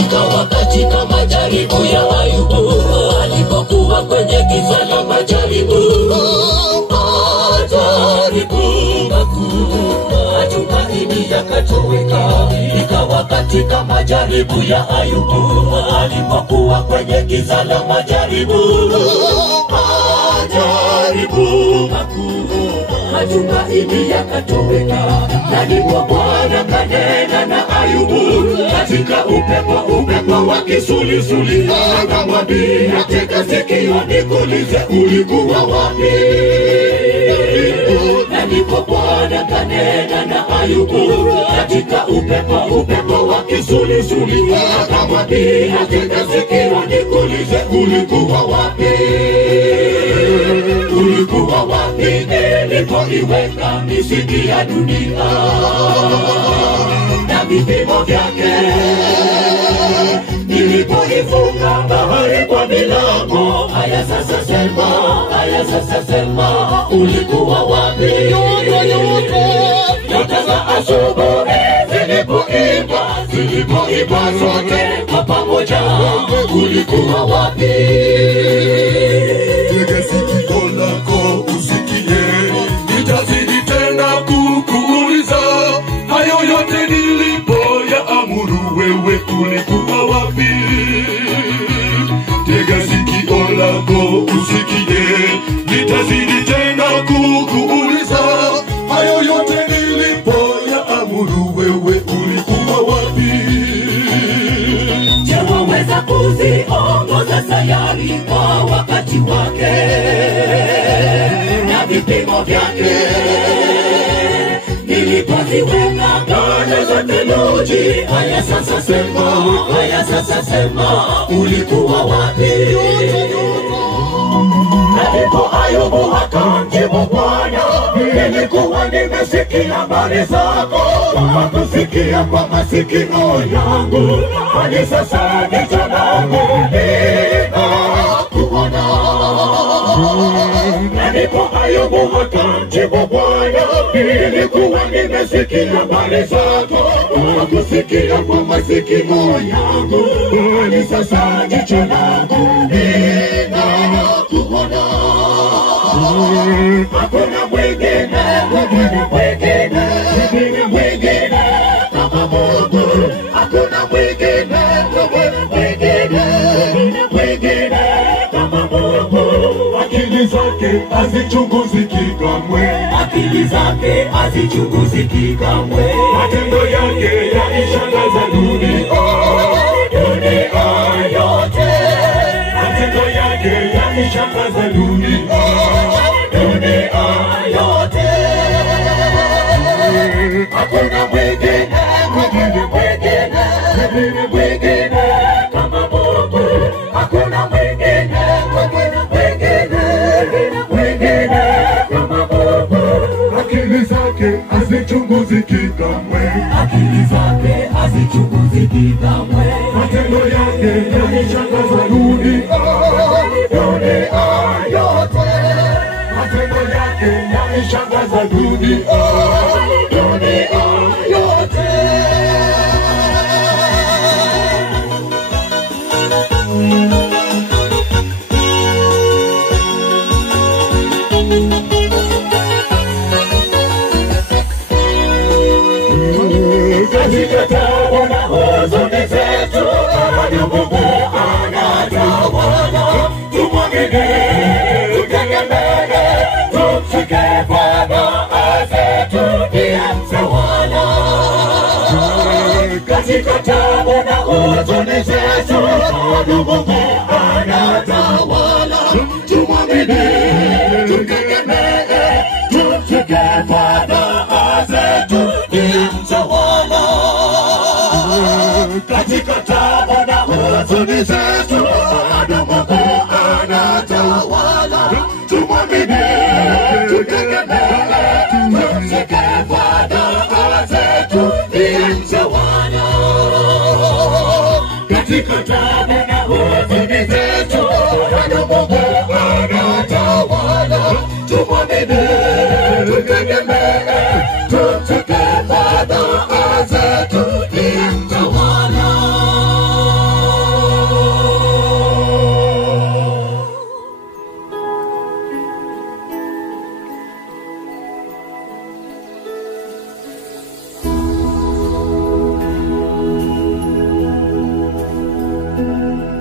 Ikawa katika majaribu ya Ayubu, alipokuwa kwenye giza la majaribu, majaribu makuu, matumaini yakatoweka. Ikawa katika majaribu ya Ayubu, alipokuwa kwenye giza la majaribu, majaribu makuu, matumaini yakatoweka. Na ndipo Bwana kanena na Ayubu katika upepo wa kisulisuli, akamwambia, tega sikio nikuulize, ulikuwa wapi? Na ndipo Bwana kanena na Ayubu katika upepo wa kisulisuli, akamwambia, tega sikio nikuulize, ulikuwa wapi? Ulikuwa wapi nilipoiweka misingi ya dunia na vipimo vyake, nilipoifunga bahari kwa milango? Haya sasa sema, ulikuwa wapi? Nyota za asubuhi zilipoimba zote kwa pamoja, ulikuwa wapi? Tega sikio lako usikie, nitazidi tena kukuuliza, hayo yote nilipoyaamuru, wewe ulikuwa wapi? Tega sikio lako usikie, nitazidi tena kukuuliza, hayo yote nilipoyaamuru, wewe ulikuwa wapi? Je, waweza kuziongoza sayari kwa wakati wake na vipimo vyake? Nilipoziweka ngano za theluji, haya sasa sema, ulikuwa wapi? Na ndipo Ayubu akamjibu Bwana, nilikuwa nimesikia habari zako, kusikia kwa masikio yangu, hadi sasa jicho langu linakuona. Na ndipo Ayubu akamjibu Bwana, nilikuwa nimesikia habari zako, kusikia kwa masikio yangu, hadi sasa jicho langu linakuona. Hakuna mwingine kama Mungu, hakuna mwingine kama Mungu. Akili zake hazichunguziki kamwe, matendo yake yaishangaza dunia yote. Matendo yake yaishangaza dunia yote. Hakuna mwingine kama Mungu, hakuna mwingine kama Mungu. Akili zake hazichunguziki kamwe, matendo yake yaishangaza dunia yote. Matendo yake yaishangaza dunia yote. Katika taabu na huzuni zetu, bado Mungu anatawala. Tumwamini, tutegemee, tumshike Bwana azetu, ndiye mtawala. Katika taabu na huzuni zetu, bado Mungu anatawala. Tumwamini, tutegemee, tumshike Bwana azetu, ndiye mtawala. Katika taabu na huzuni zetu, bado Mungu anatawala. Tumwamini, tutegemee, tumshike Bwana azetu, ndiye mtawala. Katika taabu na huzuni zetu, bado Mungu anatawala. Tumwamini, tutegemee, tumshike Bwana azetu, ndiye mtawala. Bwana.